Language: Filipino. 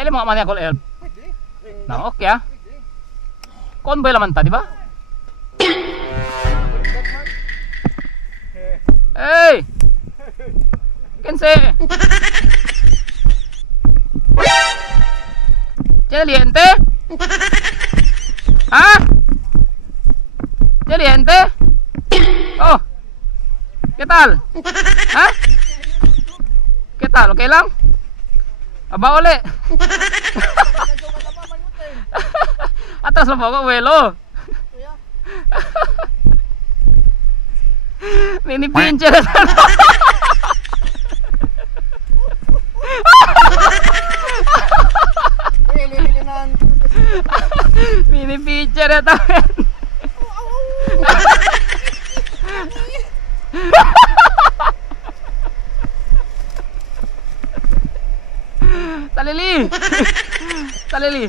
Ele mga mani ako el. Pwede. Na okay ah. Convoy laman ta, di ba? Hey! Kense! Caliente? Ha? Caliente? Oh. ¿Qué tal? Ha? ¿Qué tal? Okay lang? Aba uli. Atras lang po ako, welo. Mini pincher. Mini pincher ya tamen. Talili. Talili.